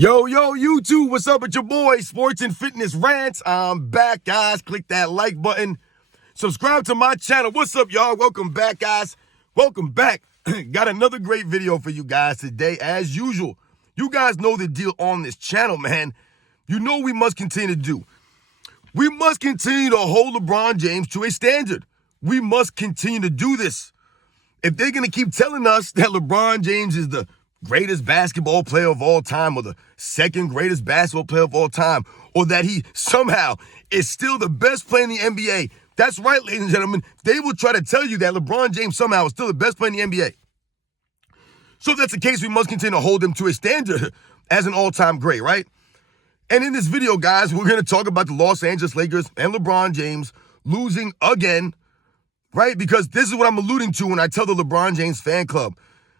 Yo, YouTube, what's up with your boy, Sports and Fitness Rants? I'm back, guys. Click that like button. Subscribe to my channel. What's up, y'all? Welcome back, guys. Welcome back. Got another great video for you guys today, as usual. You guys know the deal on this channel, man. You know we must continue to do. We must continue to hold LeBron James to a standard. We must continue to do this. If they're going to keep telling us that LeBron James is the greatest basketball player of all time, or the second greatest basketball player of all time, or that he somehow is still the best player in the NBA. That's right, ladies and gentlemen. They will try to tell you that LeBron James somehow is still the best player in the NBA. So if that's the case, we must continue to hold him to a standard as an all-time great, right? And in this video, guys, we're going to talk about the Los Angeles Lakers and LeBron James losing again, right? Because this is what I'm alluding to when I tell the LeBron James fan club.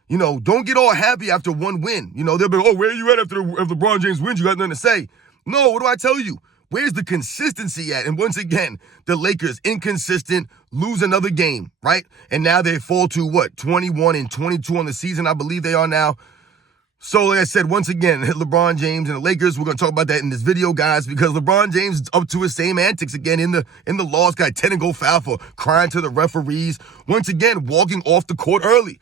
You know, don't get all happy after one win. You know, they'll be, oh, where are you at after LeBron James wins? You got nothing to say. No, what do I tell you? Where's the consistency at? And once again, the Lakers, inconsistent, lose another game, right? And now they fall to, 21-22 on the season, I believe they are now. So, like I said, once again, LeBron James and the Lakers, we're going to talk about that in this video, guys, because LeBron James is up to his same antics again in the loss. Got a 10-and-go foul for crying to the referees. Once again, walking off the court early.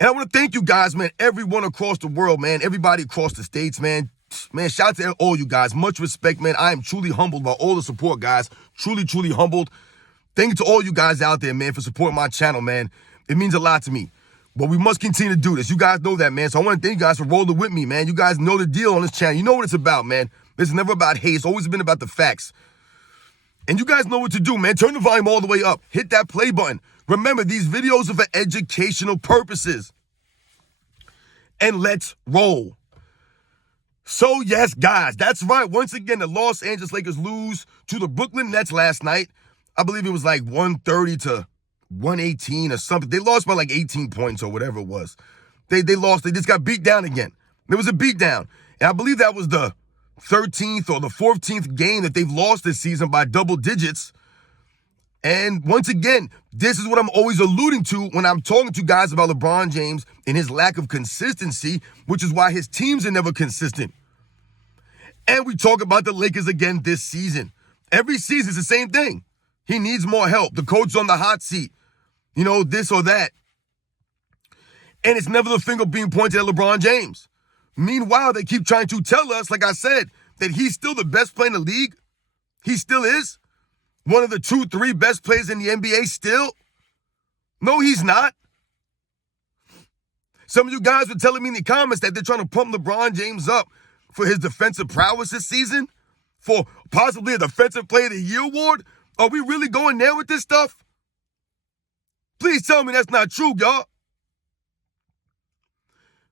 And I want to thank you guys, man, everyone across the world, man, everybody across the states, man. Man, shout out to all you guys. Much respect, man. I am truly humbled by all the support, guys. Truly, truly humbled. Thank you to all you guys out there, man, for supporting my channel, man. It means a lot to me. But we must continue to do this. You guys know that, man. So I want to thank you guys for rolling with me, man. You guys know the deal on this channel. You know what it's about, man. It's never about hate. It's always been about the facts. And you guys know what to do, man. Turn the volume all the way up. Hit that play button. Remember, these videos are for educational purposes. And let's roll. So, yes, guys, that's right. Once again, the Los Angeles Lakers lose to the Brooklyn Nets last night. I believe it was like 130 to 118 or something. They lost by like 18 points or whatever it was. They lost. They just got beat down again. There was a beat down. And I believe that was the 13th or the 14th game that they've lost this season by double digits. And once again, this is what I'm always alluding to when I'm talking to you guys about LeBron James and his lack of consistency, which is why his teams are never consistent. And we talk about the Lakers again this season. Every season it's the same thing. He needs more help. The coach's on the hot seat. You know, this or that. And it's never the finger being pointed at LeBron James. Meanwhile, they keep trying to tell us, like I said, that he's still the best player in the league. He still is. One of the 2-3 best players in the NBA still? No, he's not. Some of you guys were telling me in the comments that they're trying to pump LeBron James up for his defensive prowess this season, for possibly a Defensive Player of the Year award. Are we really going there with this stuff? Please tell me that's not true, y'all.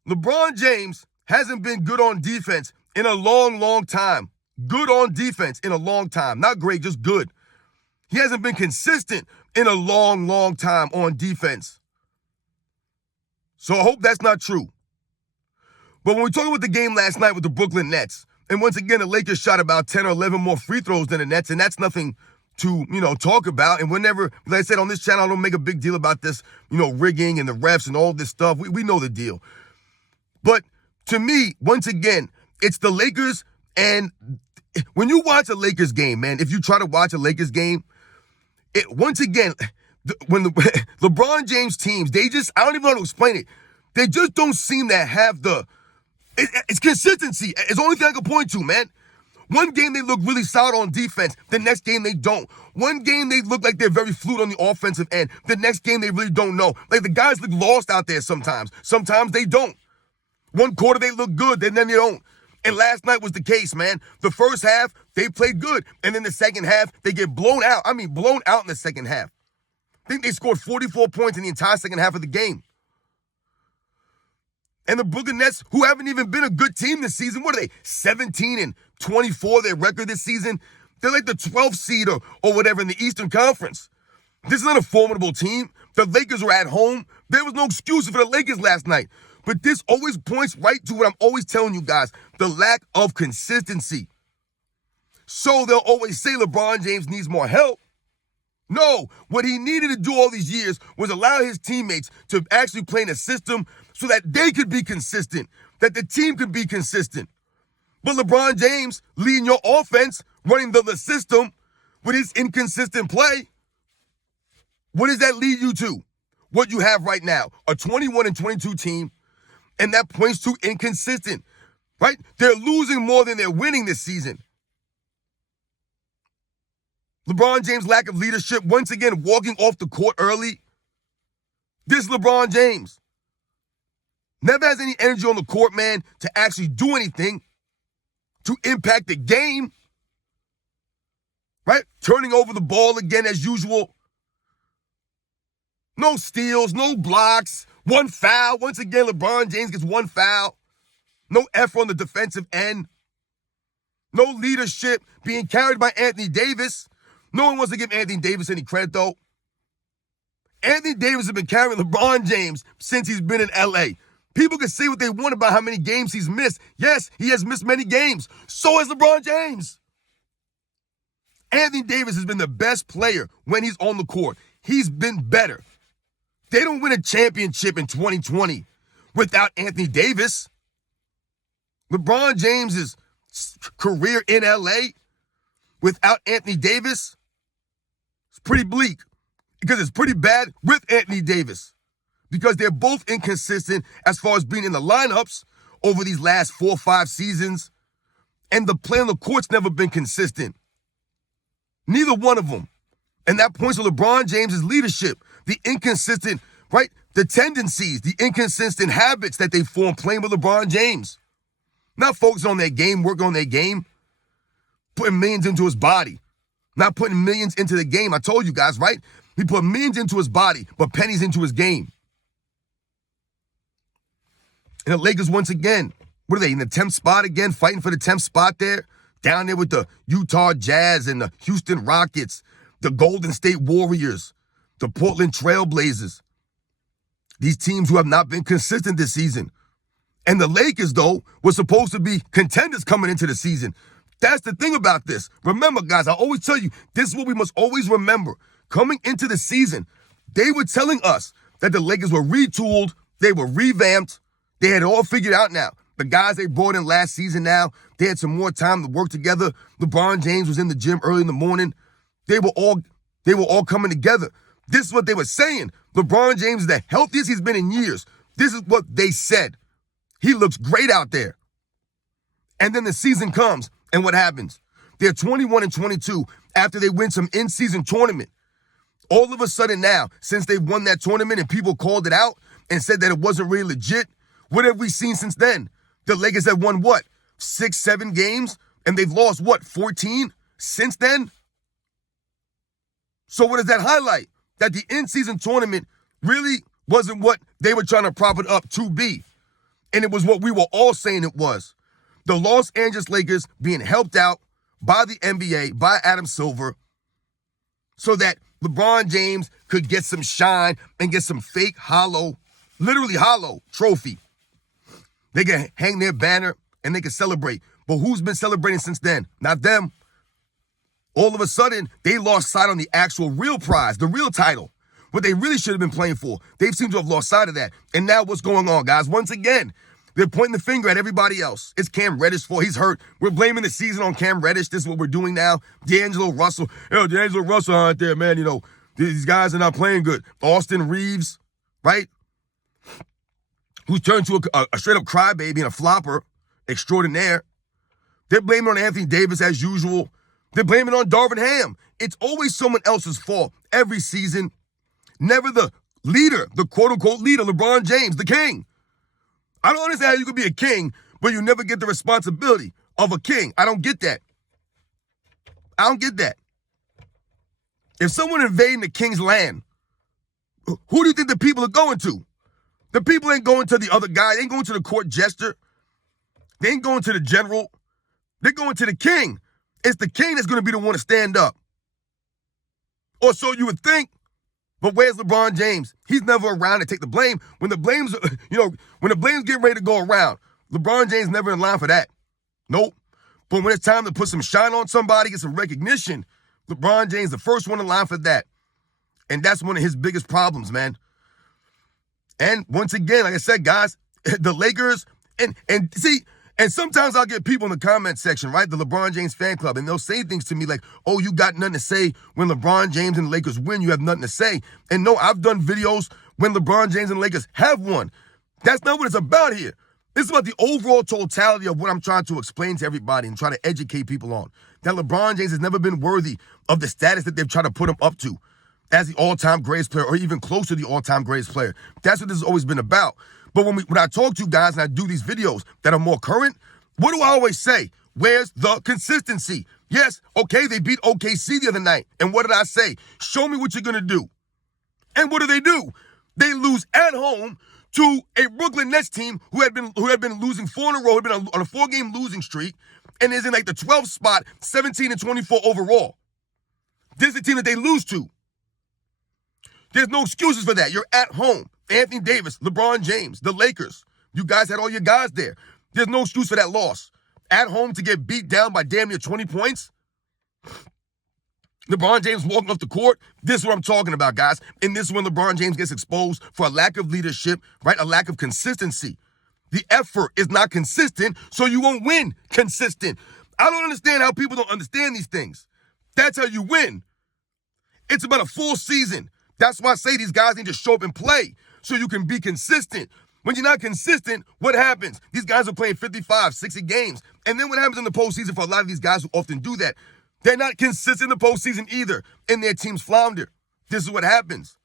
LeBron James hasn't been good on defense in a long, long time. Good on defense in a long time. Not great, just good. He hasn't been consistent in a long, long time on defense. So I hope that's not true. But when we talk about the game last night with the Brooklyn Nets, and once again, the Lakers shot about 10 or 11 more free throws than the Nets, and that's nothing to, talk about. And whenever, like I said, on this channel, I don't make a big deal about this, rigging and the refs and all this stuff. We know the deal. But to me, once again, it's the Lakers. And when you watch a Lakers game, man, if you try to watch a Lakers game, once again, when the LeBron James teams, I don't even know how to explain it. They just don't seem to have it's consistency. It's the only thing I can point to, man. One game they look really solid on defense. The next game they don't. One game they look like they're very fluid on the offensive end. The next game they really don't know. Like the guys look lost out there sometimes. Sometimes they don't. One quarter they look good, then they don't. And last night was the case, man. The first half, they played good. And then the second half, they get blown out. I mean, blown out in the second half. I think they scored 44 points in the entire second half of the game. And the Brooklyn Nets, who haven't even been a good team this season, what are they, 17-24, their record this season? They're like the 12th seed or whatever in the Eastern Conference. This is not a formidable team. The Lakers were at home. There was no excuse for the Lakers last night. But this always points right to what I'm always telling you guys, the lack of consistency. So they'll always say LeBron James needs more help. No, what he needed to do all these years was allow his teammates to actually play in a system so that they could be consistent. that the team could be consistent. But LeBron James leading your offense, running the system with his inconsistent play, what does that lead you to? What you have right now, a 21-22 team, and that points to inconsistent, right? They're losing more than they're winning this season. LeBron James' lack of leadership, once again, walking off the court early. This LeBron James never has any energy on the court, man, to actually do anything to impact the game, right? Turning over the ball again as usual. No steals, no blocks, one foul. Once again, LeBron James gets one foul. No effort on the defensive end. No leadership being carried by Anthony Davis. No one wants to give Anthony Davis any credit, though. Anthony Davis has been carrying LeBron James since he's been in L.A. People can say what they want about how many games he's missed. Yes, he has missed many games. So has LeBron James. Anthony Davis has been the best player when he's on the court. He's been better. They don't win a championship in 2020 without Anthony Davis. LeBron James's career in LA without Anthony Davis is pretty bleak, because it's pretty bad with Anthony Davis, because they're both inconsistent as far as being in the lineups over these last 4 or 5 seasons, and the play on the court's never been consistent. Neither one of them. And that points to LeBron James's leadership, the inconsistent, right? The tendencies, the inconsistent habits that they form playing with LeBron James. Not focusing on their game, working on their game, putting millions into his body. Not putting millions into the game. I told you guys, right? He put millions into his body, but pennies into his game. And the Lakers, once again, what are they, in the 10th spot again, fighting for the 10th spot there? Down there with the Utah Jazz and the Houston Rockets, the Golden State Warriors, the Portland Trail Blazers. These teams who have not been consistent this season. And the Lakers, though, were supposed to be contenders coming into the season. That's the thing about this. Remember, guys, I always tell you, this is what we must always remember. Coming into the season, they were telling us that the Lakers were retooled, they were revamped, they had it all figured out now. The guys they brought in last season now, they had some more time to work together. LeBron James was in the gym early in the morning. They were all coming together. This is what they were saying. LeBron James is the healthiest he's been in years. This is what they said. He looks great out there. And then the season comes, and what happens? They're 21-22 after they win some in-season tournament. All of a sudden now, since they won that tournament and people called it out and said that it wasn't really legit, what have we seen since then? The Lakers have won, what, 6, 7 games? And they've lost, what, 14 since then? So what does that highlight? That the in-season tournament really wasn't what they were trying to prop it up to be. And it was what we were all saying it was. The Los Angeles Lakers being helped out by the NBA, by Adam Silver, so that LeBron James could get some shine and get some fake hollow, literally hollow trophy. They can hang their banner and they can celebrate. But who's been celebrating since then? Not them. All of a sudden, they lost sight on the actual real prize, the real title, what they really should have been playing for. They seem to have lost sight of that. And now what's going on, guys? Once again, they're pointing the finger at everybody else. It's Cam Reddish for he's hurt. We're blaming the season on Cam Reddish. This is what we're doing now. D'Angelo Russell. D'Angelo Russell out there, man. These guys are not playing good. Austin Reeves, right? Who's turned to a straight-up crybaby and a flopper extraordinaire. They're blaming on Anthony Davis as usual. They're blaming on Darvin Ham. It's always someone else's fault every season. Never the leader, the quote-unquote leader, LeBron James, the king. I don't understand how you could be a king, but you never get the responsibility of a king. I don't get that. I don't get that. If someone invading the king's land, who do you think the people are going to? The people ain't going to the other guy. They ain't going to the court jester. They ain't going to the general. They're going to the king. It's the king that's going to be the one to stand up. Or so you would think. But where's LeBron James? He's never around to take the blame. When the blame's getting ready to go around, LeBron James never in line for that. Nope. But when it's time to put some shine on somebody, get some recognition, LeBron James the first one in line for that. And that's one of his biggest problems, man. And once again, like I said, guys, the Lakers, And see, and sometimes I'll get people in the comment section, right? The LeBron James fan club, and they'll say things to me like, oh, you got nothing to say when LeBron James and the Lakers win. You have nothing to say. And no, I've done videos when LeBron James and the Lakers have won. That's not what it's about here. It's about the overall totality of what I'm trying to explain to everybody and try to educate people on. That LeBron James has never been worthy of the status that they've tried to put him up to as the all-time greatest player or even close to the all-time greatest player. That's what this has always been about. But when I talk to you guys and I do these videos that are more current, what do I always say? Where's the consistency? Yes, okay, they beat OKC the other night. And what did I say? Show me what you're going to do. And what do? They lose at home to a Brooklyn Nets team who had been losing 4 in a row, had been on a 4-game losing streak, and is in like the 12th spot, 17-24 overall. This is the team that they lose to. There's no excuses for that. You're at home. Anthony Davis, LeBron James, the Lakers. You guys had all your guys there. There's no excuse for that loss. At home to get beat down by damn near 20 points. LeBron James walking off the court. This is what I'm talking about, guys. And this is when LeBron James gets exposed for a lack of leadership, right? A lack of consistency. The effort is not consistent, so you won't win consistent. I don't understand how people don't understand these things. That's how you win. It's about a full season. That's why I say these guys need to show up and play so you can be consistent. When you're not consistent, what happens? These guys are playing 55, 60 games. And then what happens in the postseason for a lot of these guys who often do that? They're not consistent in the postseason either, and their teams flounder. This is what happens,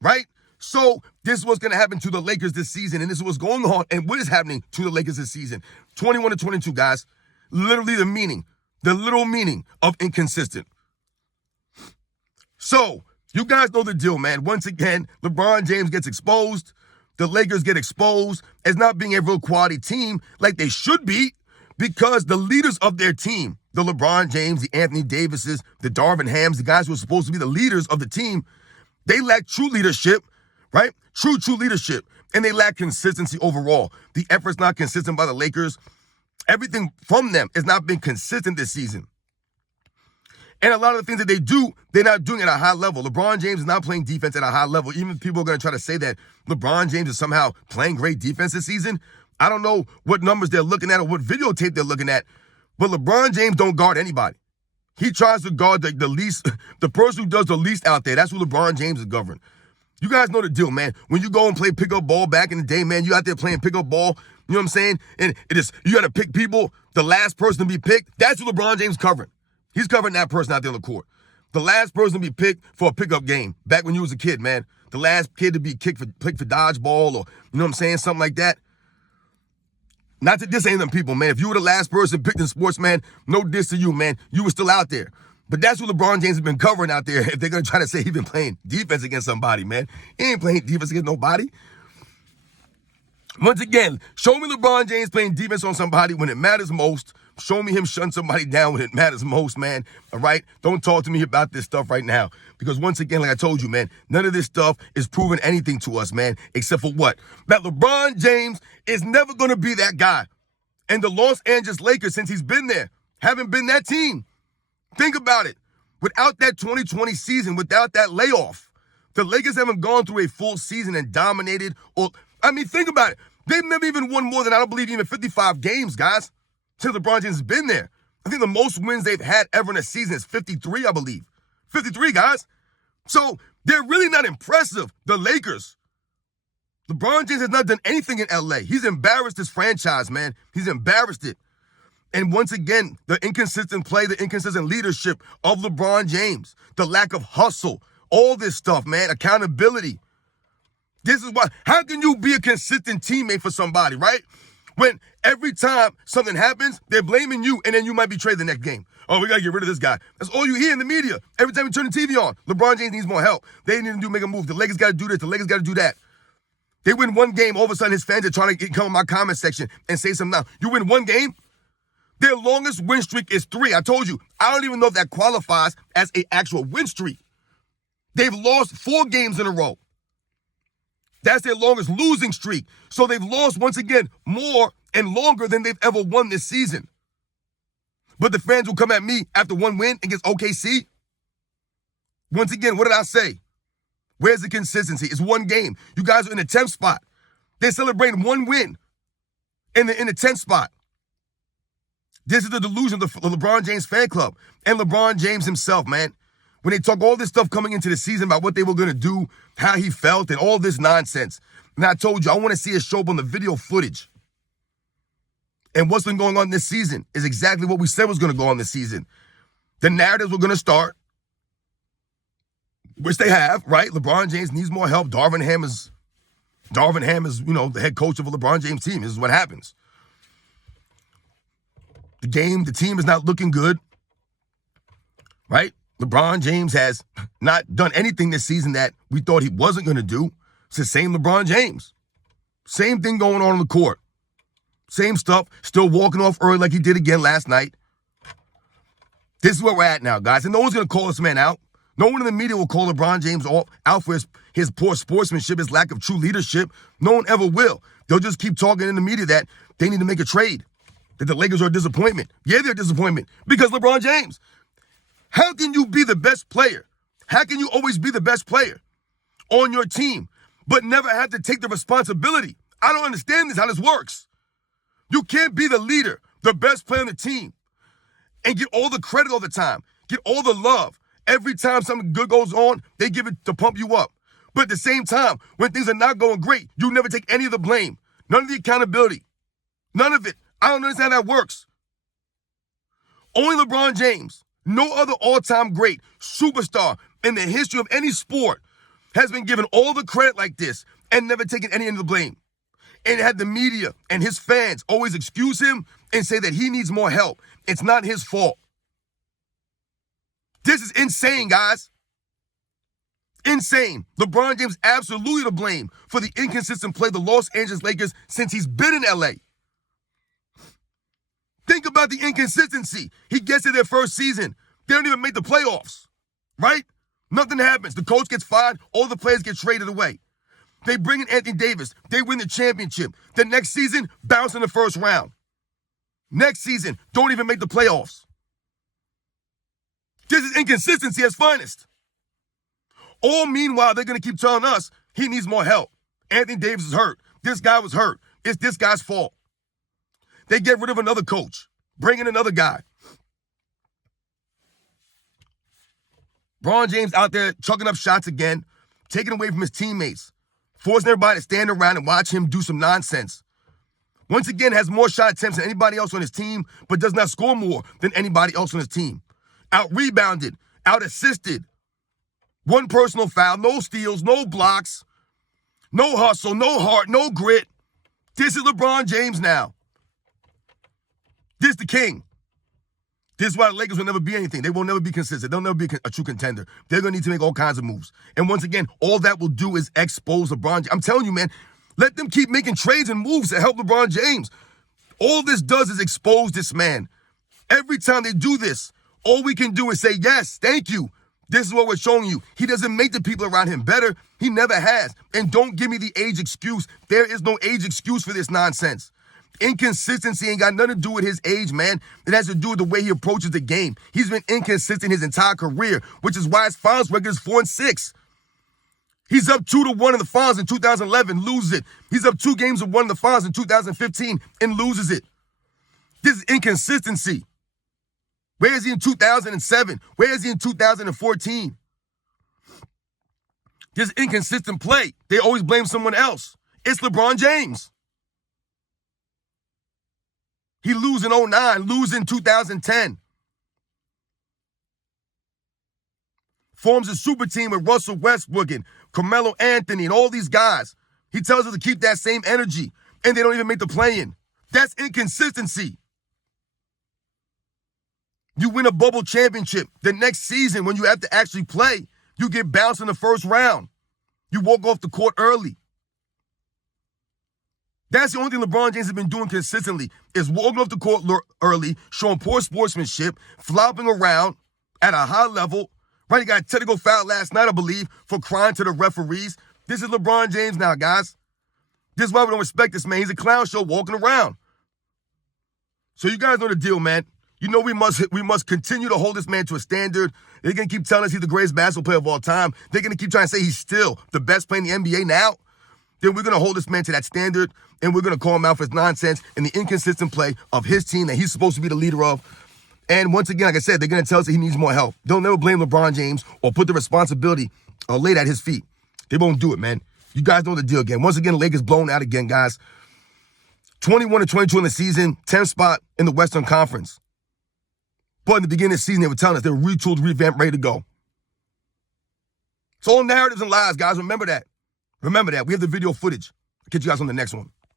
right? So this is what's going to happen to the Lakers this season, and this is what's going on and what is happening to the Lakers this season. 21-22, guys. Literally the literal meaning of inconsistent. So you guys know the deal, man. Once again, LeBron James gets exposed. The Lakers get exposed as not being a real quality team like they should be because the leaders of their team, the LeBron James, the Anthony Davises, the Darvin Hams, the guys who are supposed to be the leaders of the team, they lack true leadership, right? True leadership. And they lack consistency overall. The effort's not consistent by the Lakers. Everything from them has not been consistent this season. And a lot of the things that they do, they're not doing at a high level. LeBron James is not playing defense at a high level. Even if people are going to try to say that LeBron James is somehow playing great defense this season, I don't know what numbers they're looking at or what videotape they're looking at, but LeBron James don't guard anybody. He tries to guard the least, the person who does the least out there. That's who LeBron James is governing. You guys know the deal, man. When you go and play pickup ball back in the day, man, you out there playing pickup ball, you know what I'm saying? And you got to pick people, the last person to be picked. That's who LeBron James covering. He's covering that person out there on the court. The last person to be picked for a pickup game back when you was a kid, man. The last kid to be picked for dodgeball or, you know what I'm saying, something like that. Not to diss any of them people, man. If you were the last person picked in sports, man, no diss to you, man. You were still out there. But that's what LeBron James has been covering out there if they're going to try to say he's been playing defense against somebody, man. He ain't playing defense against nobody. Once again, show me LeBron James playing defense on somebody when it matters most. Show me him shutting somebody down when it matters most, man. All right? Don't talk to me about this stuff right now. Because once again, like I told you, man, none of this stuff is proving anything to us, man, except for what? That LeBron James is never going to be that guy. And the Los Angeles Lakers, since he's been there, haven't been that team. Think about it. Without that 2020 season, without that layoff, the Lakers haven't gone through a full season and dominated. Think about it. They've never even won more than, I don't believe, even 55 games, guys, since LeBron James has been there. I think the most wins they've had ever in a season is 53, I believe. 53, guys. So they're really not impressive, the Lakers. LeBron James has not done anything in LA. He's embarrassed his franchise, man. He's embarrassed it. And once again, the inconsistent play, the inconsistent leadership of LeBron James, the lack of hustle, all this stuff, man, accountability. This is why, how can you be a consistent teammate for somebody, right? When every time something happens, they're blaming you, and then you might be traded the next game. Oh, we got to get rid of this guy. That's all you hear in the media. Every time you turn the TV on, LeBron James needs more help. They need to make a move. The Lakers got to do this. The Lakers got to do that. They win one game, all of a sudden his fans are trying to come in my comment section and say something now. You win one game? Their longest win streak is 3. I told you, I don't even know if that qualifies as an actual win streak. They've lost 4 games in a row. That's their longest losing streak. So they've lost, once again, more and longer than they've ever won this season. But the fans will come at me after one win against OKC. Once again, what did I say? Where's the consistency? It's one game. You guys are in the 10th spot. They're celebrating one win in the 10th spot. This is the delusion of the LeBron James fan club and LeBron James himself, man. When they talk all this stuff coming into the season about what they were going to do, how he felt, and all this nonsense. And I told you, I want to see it show up on the video footage. And what's been going on this season is exactly what we said was going to go on this season. The narratives were going to start, which they have, right? LeBron James needs more help. Darvin Ham is, the head coach of a LeBron James team. This is what happens. The team is not looking good, right? LeBron James has not done anything this season that we thought he wasn't going to do. It's the same LeBron James. Same thing going on the court. Same stuff, still walking off early like he did again last night. This is where we're at now, guys. And no one's going to call this man out. No one in the media will call LeBron James out for his poor sportsmanship, his lack of true leadership. No one ever will. They'll just keep talking in the media that they need to make a trade, that the Lakers are a disappointment. Yeah, they're a disappointment because LeBron James. How can you be the best player? How can you always be the best player on your team, but never have to take the responsibility? I don't understand this, how this works. You can't be the leader, the best player on the team, and get all the credit all the time, get all the love. Every time something good goes on, they give it to pump you up. But at the same time, when things are not going great, you never take any of the blame, none of the accountability, none of it. I don't understand how that works. Only LeBron James, no other all-time great superstar in the history of any sport has been given all the credit like this and never taken any of the blame. And had the media and his fans always excuse him and say that he needs more help. It's not his fault. This is insane, guys. Insane. LeBron James absolutely to blame for the inconsistent play of the Los Angeles Lakers since he's been in LA. Think about the inconsistency. He gets to their first season. They don't even make the playoffs, right? Nothing happens. The coach gets fired. All the players get traded away. They bring in Anthony Davis. They win the championship. The next season, bounce in the first round. Next season, don't even make the playoffs. This is inconsistency at its finest. All meanwhile, they're going to keep telling us he needs more help. Anthony Davis is hurt. This guy was hurt. It's this guy's fault. They get rid of another coach, bring in another guy. LeBron James out there chucking up shots again, taking away from his teammates, forcing everybody to stand around and watch him do some nonsense. Once again, has more shot attempts than anybody else on his team, but does not score more than anybody else on his team. Out-rebounded, out-assisted. One personal foul, no steals, no blocks, no hustle, no heart, no grit. This is LeBron James now. This is the king. This is why the Lakers will never be anything. They will never be consistent. They'll never be a true contender. They're going to need to make all kinds of moves. And once again, all that will do is expose LeBron James. I'm telling you, man, let them keep making trades and moves to help LeBron James. All this does is expose this man. Every time they do this, all we can do is say, yes, thank you. This is what we're showing you. He doesn't make the people around him better. He never has. And don't give me the age excuse. There is no age excuse for this nonsense. Inconsistency ain't got nothing to do with his age, man. It has to do with the way he approaches the game. He's been inconsistent his entire career, which is why his finals record is 4-6. He's up 2-1 in the finals in 2011, loses it. He's up 2 games of 1 in the finals in 2015 and loses it. This is inconsistency. Where is he in 2007? Where is he in 2014? This inconsistent play. They always blame someone else. It's LeBron James. He lose in 2009, lose in 2010. Forms a super team with Russell Westbrook and Carmelo Anthony and all these guys. He tells us to keep that same energy, and they don't even make the play-in. That's inconsistency. You win a bubble championship. The next season, when you have to actually play, you get bounced in the first round. You walk off the court early. That's the only thing LeBron James has been doing consistently is walking off the court early, showing poor sportsmanship, flopping around at a high level. Right, he got a technical foul last night, I believe, for crying to the referees. This is LeBron James now, guys. This is why we don't respect this man. He's a clown show walking around. So you guys know the deal, man. You know we must continue to hold this man to a standard. They're going to keep telling us he's the greatest basketball player of all time. They're going to keep trying to say he's still the best player in the NBA now. then we're going to hold this man to that standard, and we're going to call him out for his nonsense and the inconsistent play of his team that he's supposed to be the leader of. And once again, like I said, they're going to tell us that he needs more help. They'll never blame LeBron James or put the responsibility laid at his feet. They won't do it, man. You guys know the deal again. Once again, Lakers blown out again, guys. 21-22 in the season, 10th spot in the Western Conference. But in the beginning of the season, they were telling us they were retooled, revamped, ready to go. It's all narratives and lies, guys. Remember that. Remember that. We have the video footage. I'll catch you guys on the next one.